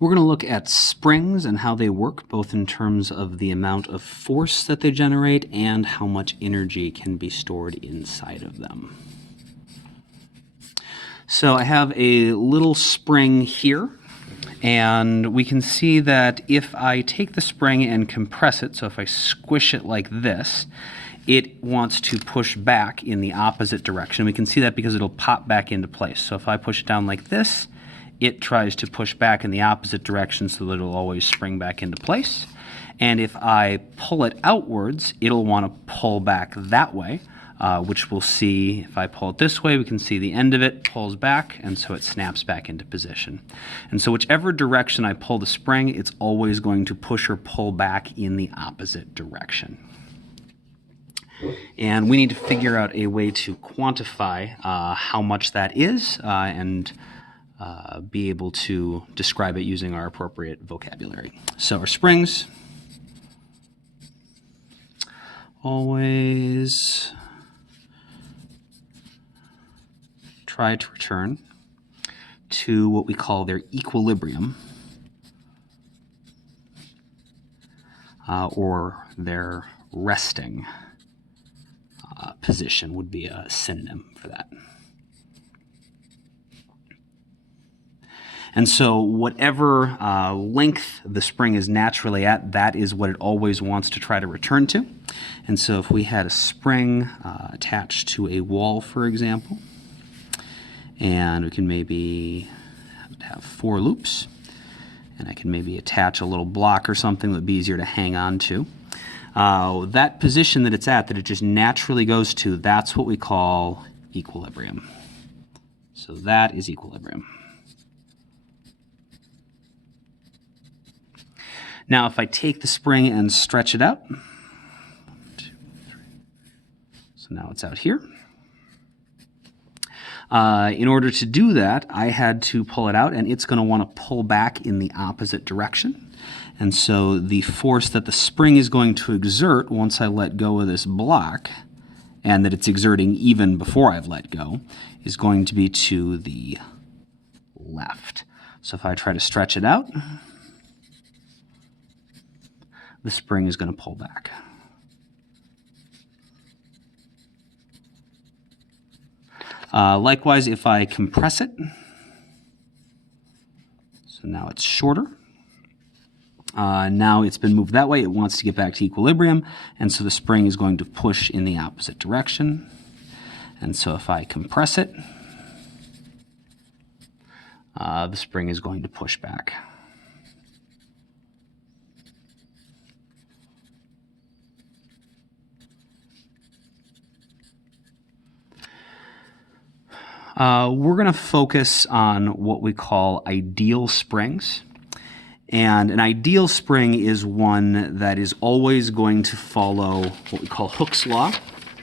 We're going to look at springs and how they work, both in terms of the amount of force that they generate and how much energy can be stored inside of them. So I have a little spring here, and we can see that if I take the spring and compress it, so if I squish it like this, it wants to push back in the opposite direction. We can see that because it'll pop back into place. So if I push it down like this, it tries to push back in the opposite direction so that it'll always spring back into place. And if I pull it outwards, it'll want to pull back that way, which we'll see if I pull it this way, we can see the end of it pulls back, and so it snaps back into position. And so whichever direction I pull the spring, it's always going to push or pull back in the opposite direction. And we need to figure out a way to quantify how much that is and be able to describe it using our appropriate vocabulary. So our springs always try to return to what we call their equilibrium or their resting position would be a synonym for that. And so whatever length the spring is naturally at, that is what it always wants to try to return to. And so if we had a spring attached to a wall, for example, and we can maybe have 4 loops, and I can maybe attach a little block or something that would be easier to hang on to. That position that it's at, that it just naturally goes to, that's what we call equilibrium. So that is equilibrium. Now, if I take the spring and stretch it out, 1, 2, 3. So now it's out here. In order to do that, I had to pull it out, and it's going to want to pull back in the opposite direction. And so the force that the spring is going to exert once I let go of this block, and that it's exerting even before I've let go, is going to be to the left. So if I try to stretch it out, the spring is going to pull back. Likewise, if I compress it, so now it's shorter. Now it's been moved that way, it wants to get back to equilibrium, and so the spring is going to push in the opposite direction. And so if I compress it, the spring is going to push back. We're going to focus on what we call ideal springs. And an ideal spring is one that is always going to follow what we call Hooke's law,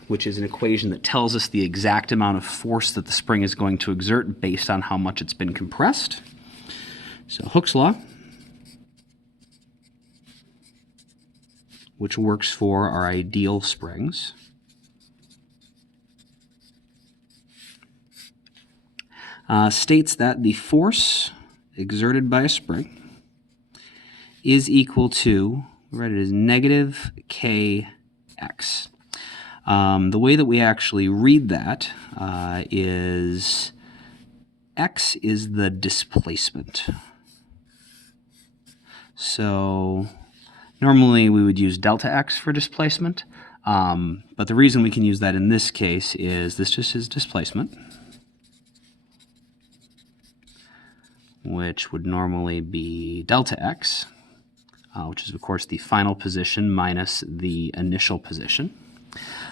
which is an equation that tells us the exact amount of force that the spring is going to exert based on how much it's been compressed. So Hooke's law, which works for our ideal springs, states that the force exerted by a spring is equal to, we write it as negative kx. The way that we actually read that is x is the displacement. So normally we would use delta x for displacement, but the reason we can use that in this case is this just is displacement, which would normally be delta x, which is, of course, the final position minus the initial position.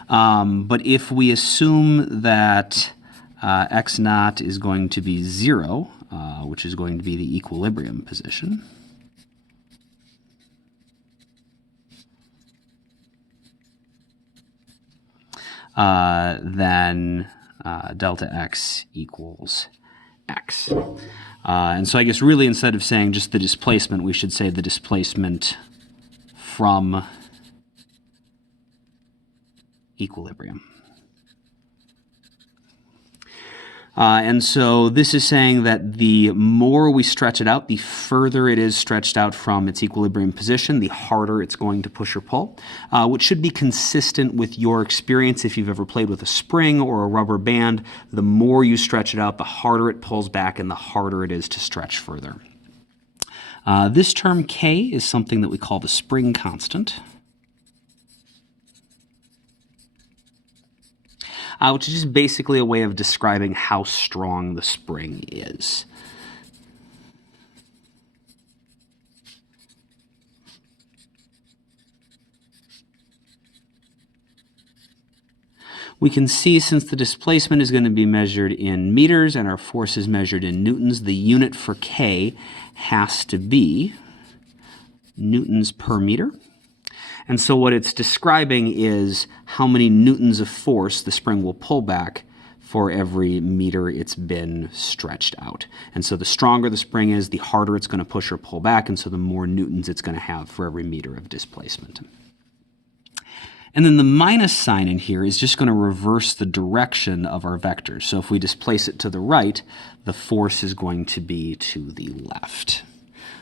But if we assume that x naught is going to be 0, which is going to be the equilibrium position, then delta x equals x. And so I guess really instead of saying just the displacement, we should say the displacement from equilibrium. And so this is saying that the more we stretch it out, the further it is stretched out from its equilibrium position, the harder it's going to push or pull, which should be consistent with your experience if you've ever played with a spring or a rubber band. The more you stretch it out, the harder it pulls back and the harder it is to stretch further. This term K is something that we call the spring constant, which is just basically a way of describing how strong the spring is. We can see, since the displacement is going to be measured in meters and our force is measured in newtons, the unit for K has to be newtons per meter. And so what it's describing is how many newtons of force the spring will pull back for every meter it's been stretched out. And so the stronger the spring is, the harder it's going to push or pull back, and so the more newtons it's going to have for every meter of displacement. And then the minus sign in here is just going to reverse the direction of our vectors. So if we displace it to the right, the force is going to be to the left.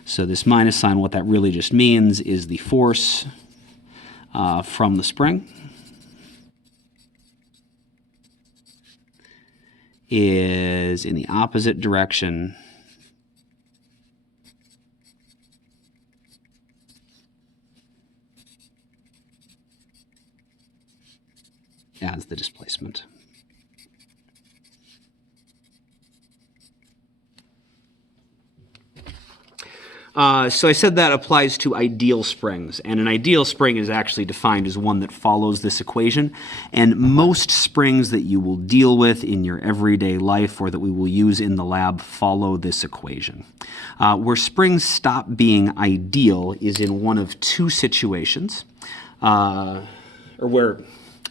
So this minus sign, what that really just means is the force from the spring is in the opposite direction as the displacement. So I said that applies to ideal springs, and an ideal spring is actually defined as one that follows this equation, and most springs that you will deal with in your everyday life or that we will use in the lab follow this equation. Where springs stop being ideal is in one of two situations, or where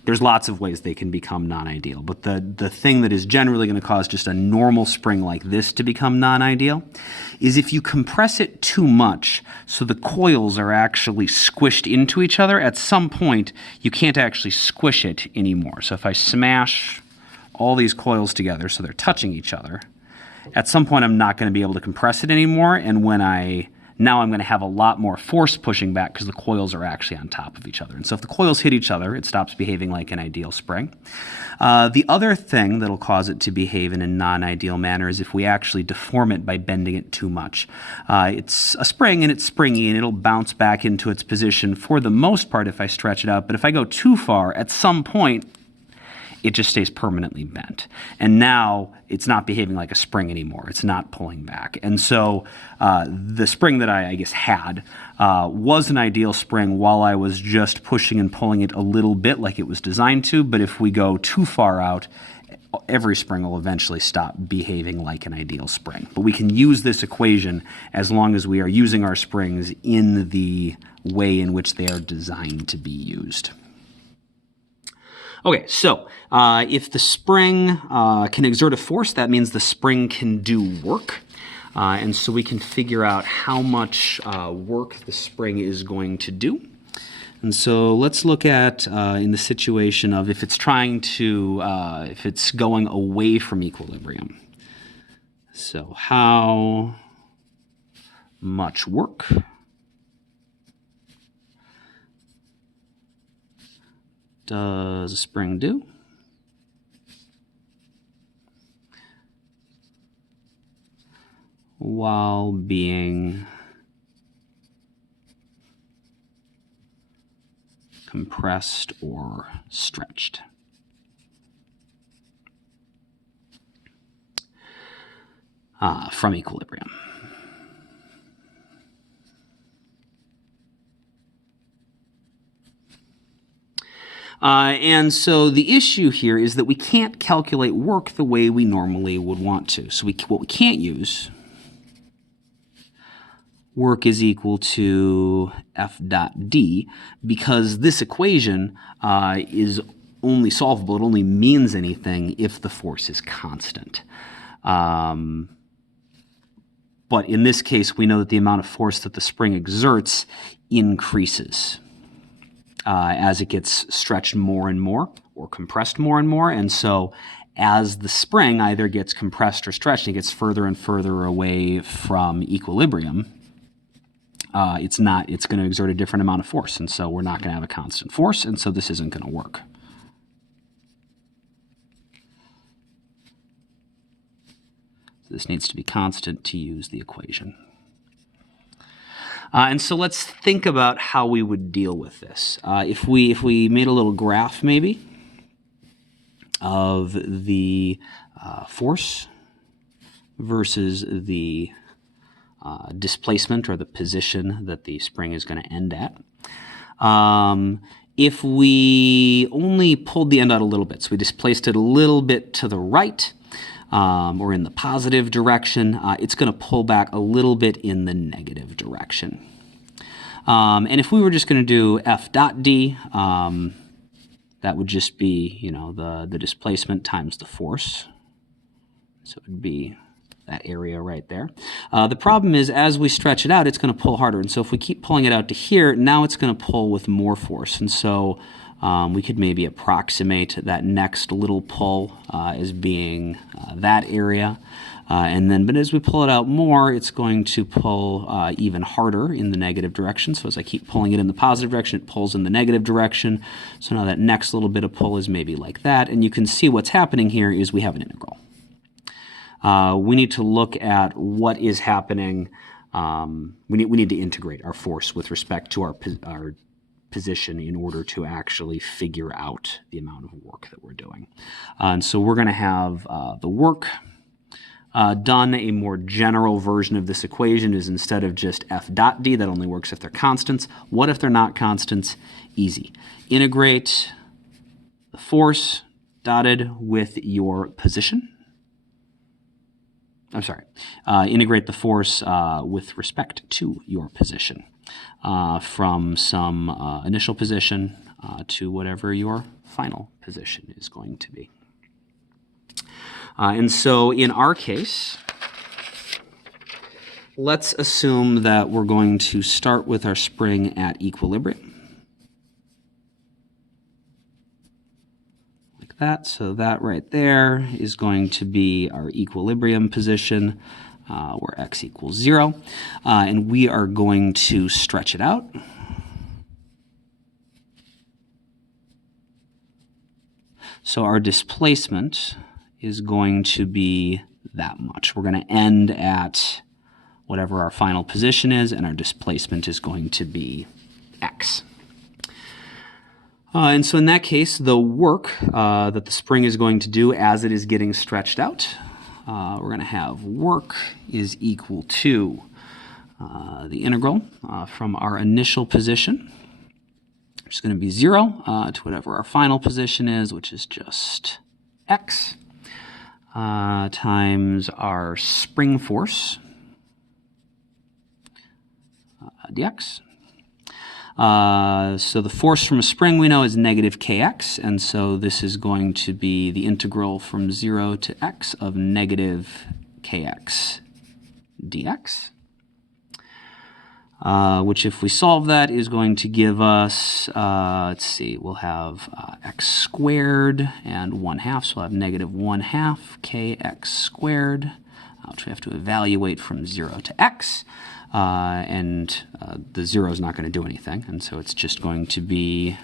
there's lots of ways they can become non-ideal, but the thing that is generally going to cause just a normal spring like this to become non-ideal is if you compress it too much so the coils are actually squished into each other. At some point, you can't actually squish it anymore. So if I smash all these coils together so they're touching each other, at some point I'm not going to be able to compress it anymore, and now I'm going to have a lot more force pushing back because the coils are actually on top of each other. And so if the coils hit each other, it stops behaving like an ideal spring. The other thing that'll cause it to behave in a non-ideal manner is if we actually deform it by bending it too much. It's a spring and it's springy and it'll bounce back into its position for the most part if I stretch it out. But if I go too far, at some point, it just stays permanently bent. And now it's not behaving like a spring anymore. It's not pulling back. And so the spring that I guess had was an ideal spring while I was just pushing and pulling it a little bit like it was designed to. But if we go too far out, every spring will eventually stop behaving like an ideal spring. But we can use this equation as long as we are using our springs in the way in which they are designed to be used. Okay, so if the spring can exert a force, that means the spring can do work. And so we can figure out how much work the spring is going to do. And so let's look at in the situation of if it's trying to, if it's going away from equilibrium. So how much work does a spring do? While being compressed or stretched. From equilibrium. And so the issue here is that we can't calculate work the way we normally would want to. So what we can't use, work is equal to F dot D, because this equation is only solvable. It only means anything if the force is constant. But in this case, we know that the amount of force that the spring exerts increases as it gets stretched more and more or compressed more and more. And so as the spring either gets compressed or stretched and it gets further and further away from equilibrium, it's going to exert a different amount of force, and so we're not going to have a constant force, and so this isn't going to work. This needs to be constant to use the equation. And so let's think about how we would deal with this. If we made a little graph maybe of the force versus the displacement, or the position that the spring is going to end at. If we only pulled the end out a little bit, so we displaced it a little bit to the right, or in the positive direction, it's going to pull back a little bit in the negative direction. And if we were just going to do F dot D, that would just be, the displacement times the force. So it would be that area right there. The problem is, as we stretch it out, it's going to pull harder. And so if we keep pulling it out to here, now it's going to pull with more force. And so we could maybe approximate that next little pull as being that area. But as we pull it out more, it's going to pull even harder in the negative direction. So as I keep pulling it in the positive direction, it pulls in the negative direction. So now that next little bit of pull is maybe like that. And you can see what's happening here is we have an integral. We need to look at what is happening. We need to integrate our force with respect to our position in order to actually figure out the amount of work that we're doing. And so we're going to have the work done. A more general version of this equation is, instead of just F dot D, that only works if they're constants. What if they're not constants? Easy. Integrate the force dotted with your position. Integrate the force with respect to your position from some initial position to whatever your final position is going to be. And so in our case, let's assume that we're going to start with our spring at equilibrium. That. So that right there is going to be our equilibrium position where x equals 0. And we are going to stretch it out. So our displacement is going to be that much. We're going to end at whatever our final position is, and our displacement is going to be x. And so in that case, the work that the spring is going to do as it is getting stretched out, we're going to have work is equal to the integral from our initial position, which is going to be 0, to whatever our final position is, which is just x, times our spring force, dx. So the force from a spring we know is negative kx, and so this is going to be the integral from 0 to x of negative kx dx, which, if we solve that, is going to give us, let's see, we'll have x squared and 1/2, so we'll have negative 1/2 kx squared, which we have to evaluate from 0 to x. The 0 is not going to do anything, and so it's just going to be,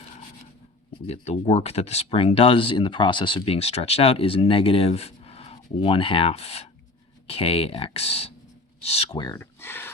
we'll get the work that the spring does in the process of being stretched out is negative 1/2 kx squared.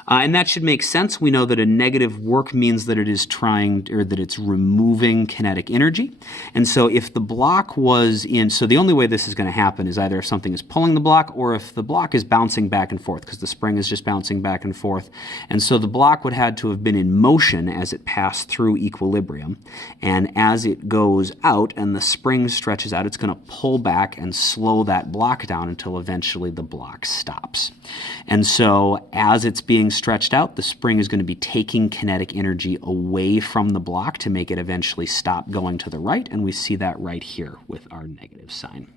And that should make sense. We know that a negative work means that it is that it's removing kinetic energy. And so if the block was so the only way this is going to happen is either if something is pulling the block or if the block is bouncing back and forth, because the spring is just bouncing back and forth. And so the block would have to have been in motion as it passed through equilibrium. And as it goes out and the spring stretches out, it's going to pull back and slow that block down until eventually the block stops. And so as it's being stretched out, the spring is going to be taking kinetic energy away from the block to make it eventually stop going to the right, and we see that right here with our negative sign.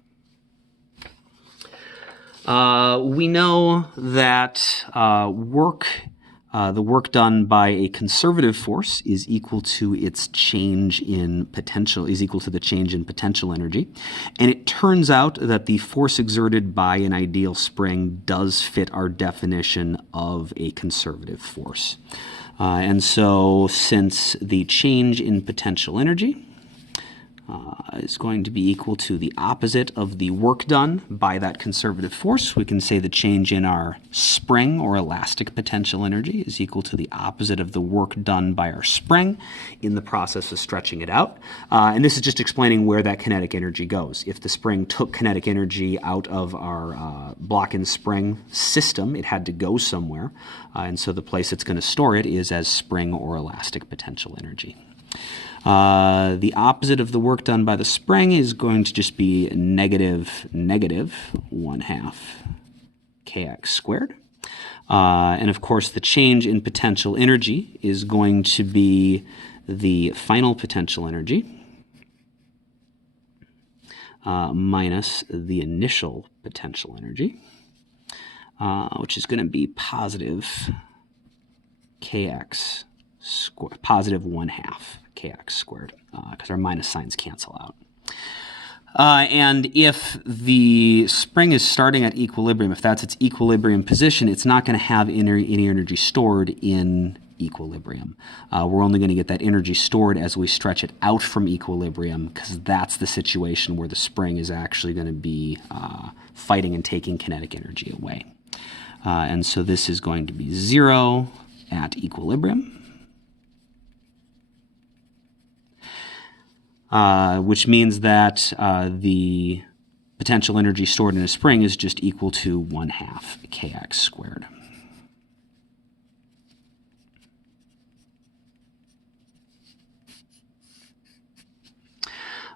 We know that work the work done by a conservative force is equal to its change in potential, is equal to the change in potential energy. And it turns out that the force exerted by an ideal spring does fit our definition of a conservative force. And so since the change in potential energy is going to be equal to the opposite of the work done by that conservative force, we can say the change in our spring or elastic potential energy is equal to the opposite of the work done by our spring in the process of stretching it out. And this is just explaining where that kinetic energy goes. If the spring took kinetic energy out of our block and spring system, it had to go somewhere. And so the place it's going to store it is as spring or elastic potential energy. The opposite of the work done by the spring is going to just be negative 1/2 kx squared. And of course, the change in potential energy is going to be the final potential energy minus the initial potential energy, which is going to be positive kx squared, positive 1/2 kx squared, because our minus signs cancel out. And if the spring is starting at equilibrium, if that's its equilibrium position, it's not going to have any energy stored in equilibrium. We're only going to get that energy stored as we stretch it out from equilibrium, because that's the situation where the spring is actually going to be fighting and taking kinetic energy away. And so this is going to be 0 at equilibrium. Which means that the potential energy stored in a spring is just equal to 1/2 kx squared.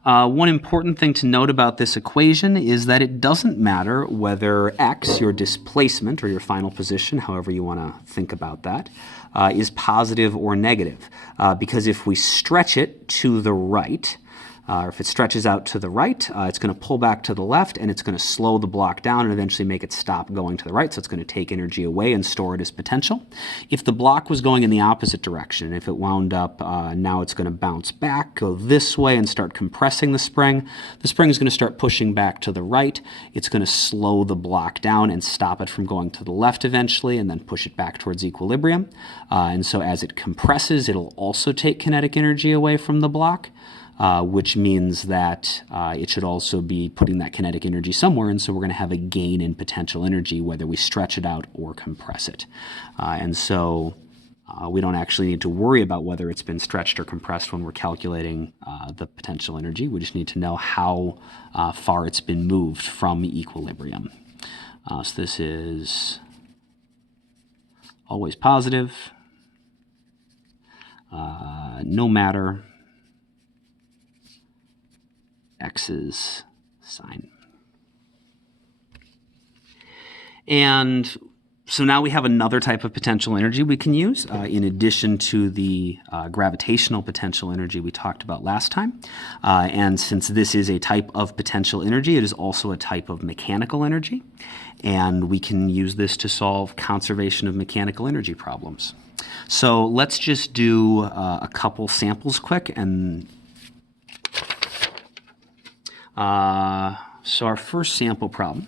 One important thing to note about this equation is that it doesn't matter whether x, your displacement or your final position, however you want to think about that, is positive or negative. Because if we stretch it to the right, or if it stretches out to the right, it's going to pull back to the left, and it's going to slow the block down and eventually make it stop going to the right, so it's going to take energy away and store it as potential. If the block was going in the opposite direction, if it wound up, now it's going to bounce back, go this way, and start compressing the spring is going to start pushing back to the right. It's going to slow the block down and stop it from going to the left eventually, and then push it back towards equilibrium. And so as it compresses, it'll also take kinetic energy away from the block. Which means that it should also be putting that kinetic energy somewhere, and so we're going to have a gain in potential energy whether we stretch it out or compress it. And so we don't actually need to worry about whether it's been stretched or compressed when we're calculating the potential energy. We just need to know how far it's been moved from equilibrium. So this is always positive, no matter x's sign. And so now we have another type of potential energy we can use in addition to the gravitational potential energy we talked about last time. And since this is a type of potential energy, it is also a type of mechanical energy. And we can use this to solve conservation of mechanical energy problems. So let's just do a couple samples quick. And so our first sample problem,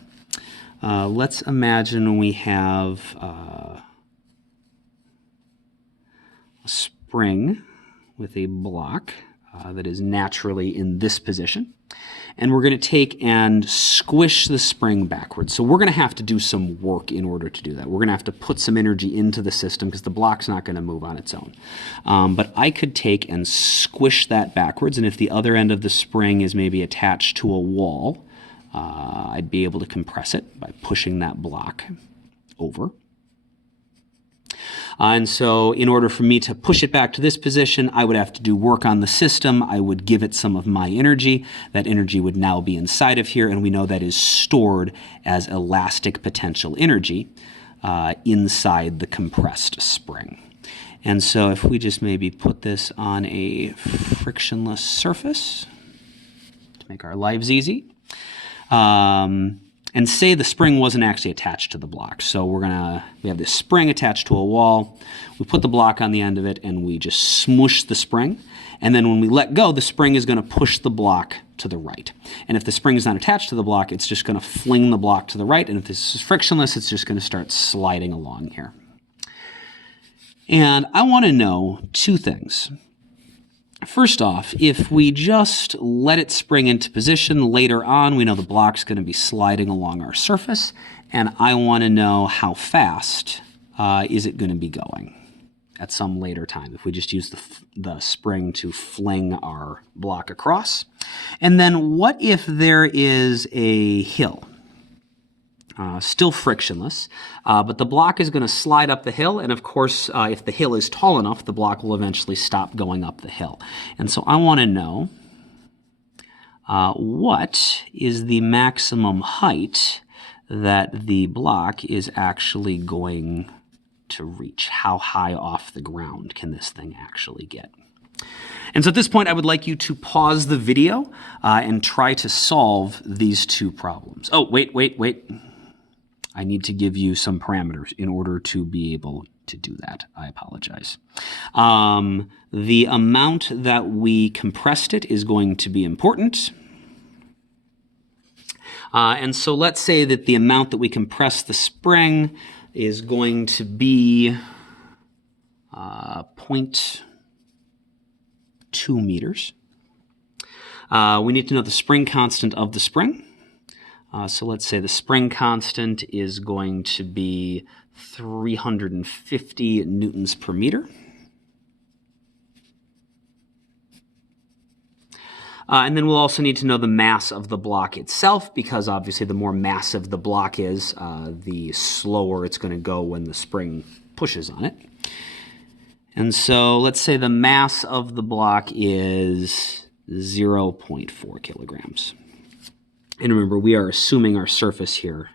let's imagine we have a spring with a block that is naturally in this position. And we're going to take and squish the spring backwards. So we're going to have to do some work in order to do that. We're going to have to put some energy into the system because the block's not going to move on its own. But I could take and squish that backwards, and if the other end of the spring is maybe attached to a wall, I'd be able to compress it by pushing that block over. And so in order for me to push it back to this position, I would have to do work on the system. I would give it some of my energy. That energy would now be inside of here, and we know that is stored as elastic potential energy inside the compressed spring. And so if we just maybe put this on a frictionless surface to make our lives easy, and say the spring wasn't actually attached to the block. So we have this spring attached to a wall. We put the block on the end of it, and we just smush the spring. And then when we let go, the spring is going to push the block to the right. And if the spring is not attached to the block, it's just going to fling the block to the right. And if this is frictionless, it's just going to start sliding along here. And I want to know two things. First off, if we just let it spring into position later on, we know the block's going to be sliding along our surface, and I want to know how fast is it going to be going at some later time if we just use the spring to fling our block across. And then what if there is a hill? Still frictionless, but the block is going to slide up the hill, and of course, if the hill is tall enough, the block will eventually stop going up the hill. And so I want to know what is the maximum height that the block is actually going to reach. How high off the ground can this thing actually get? And so at this point, I would like you to pause the video and try to solve these two problems. Oh, wait. I need to give you some parameters in order to be able to do that. I apologize. The amount that we compressed it is going to be important. And so let's say that the amount that we compress the spring is going to be 0.2 meters. We need to know the spring constant of the spring. So let's say the spring constant is going to be 350 newtons per meter. And then we'll also need to know the mass of the block itself, because obviously the more massive the block is, the slower it's going to go when the spring pushes on it. And so let's say the mass of the block is 0.4 kilograms. And remember, we are assuming our surface here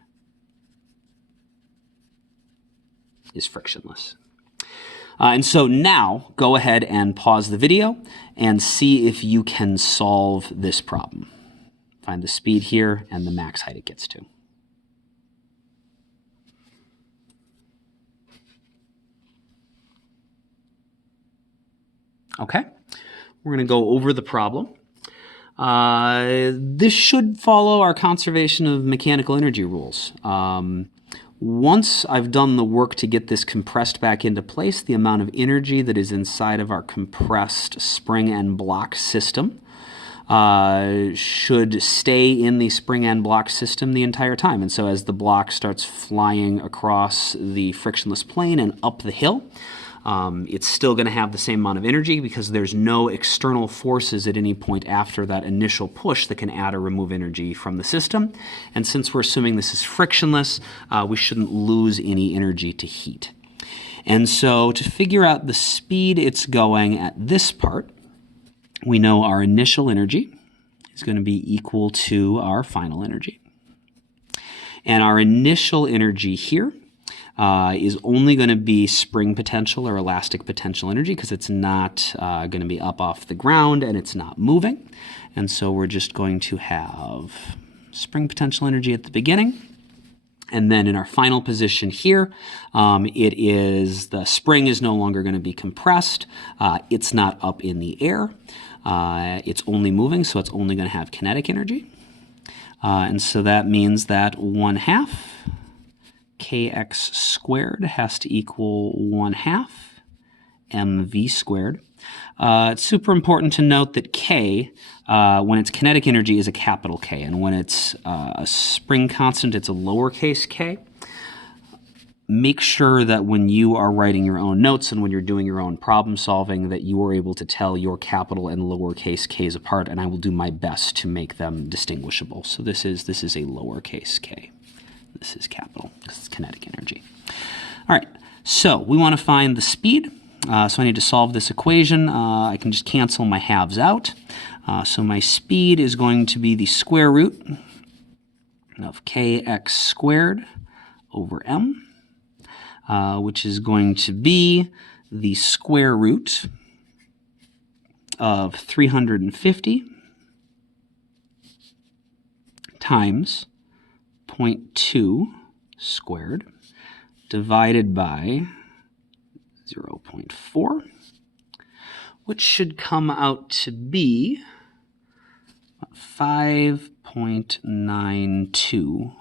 is frictionless. And so now, go ahead and pause the video and see if you can solve this problem. Find the speed here and the max height it gets to. Okay, we're going to go over the problem. This should follow our conservation of mechanical energy rules. Once I've done the work to get this compressed back into place, the amount of energy that is inside of our compressed spring and block system should stay in the spring and block system the entire time. And so as the block starts flying across the frictionless plane and up the hill, it's still going to have the same amount of energy because there's no external forces at any point after that initial push that can add or remove energy from the system. And since we're assuming this is frictionless, we shouldn't lose any energy to heat. And so to figure out the speed it's going at this part, we know our initial energy is going to be equal to our final energy. And our initial energy here is only going to be spring potential or elastic potential energy because it's not going to be up off the ground and it's not moving. And so we're just going to have spring potential energy at the beginning. And then in our final position here, the spring is no longer going to be compressed. It's not up in the air. It's only moving, so it's only going to have kinetic energy. And so that means that 1/2 kx squared has to equal 1/2 mv squared. It's super important to note that K, when it's kinetic energy, is a capital K, and when it's a spring constant, it's a lowercase k. Make sure that when you are writing your own notes and when you're doing your own problem solving that you are able to tell your capital and lowercase k's apart, and I will do my best to make them distinguishable. So this is a lowercase k. This is capital because it's kinetic energy. All right, so we want to find the speed. So I need to solve this equation. I can just cancel my halves out. So my speed is going to be the square root of kx squared over m, which is going to be the square root of 350 times 0.2 squared divided by 0.4, which should come out to be 5.92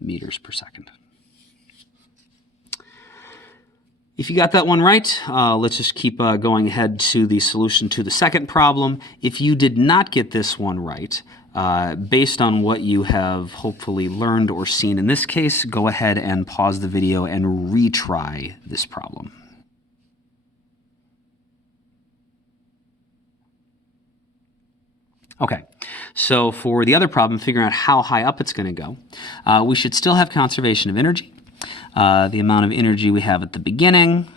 meters per second. If you got that one right, let's just keep going ahead to the solution to the second problem. If you did not get this one right, based on what you have hopefully learned or seen in this case, go ahead and pause the video and retry this problem. Okay, so for the other problem, figuring out how high up it's going to go, we should still have conservation of energy. The amount of energy we have at the beginning,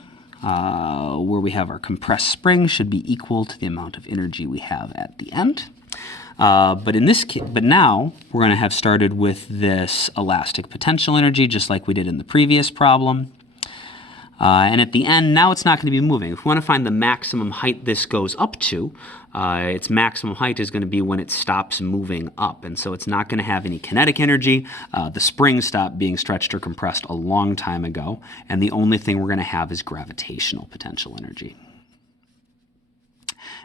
where we have our compressed spring, should be equal to the amount of energy we have at the end. But now we're going to have started with this elastic potential energy, just like we did in the previous problem. And at the end, now it's not going to be moving. If we want to find the maximum height this goes up to, its maximum height is going to be when it stops moving up. And so it's not going to have any kinetic energy. The spring stopped being stretched or compressed a long time ago. And the only thing we're going to have is gravitational potential energy.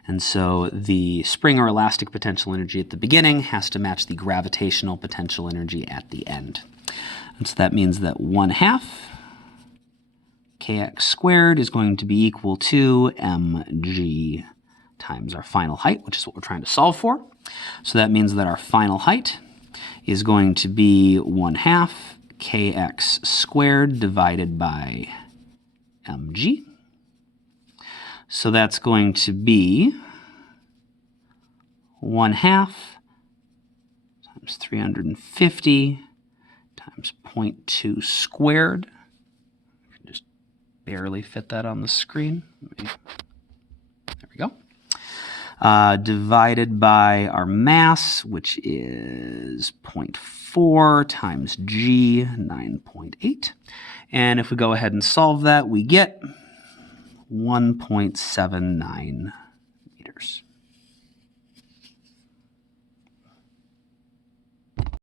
And so the spring or elastic potential energy at the beginning has to match the gravitational potential energy at the end. And so that means that 1/2 kx squared is going to be equal to mg times our final height, which is what we're trying to solve for. So that means that our final height is going to be 1/2 kx squared divided by mg. So that's going to be 1/2 times 350 times 0.2 squared. Barely fit that on the screen. There we go. Divided by our mass, which is 0.4 times g, 9.8. And if we go ahead and solve that, we get 1.79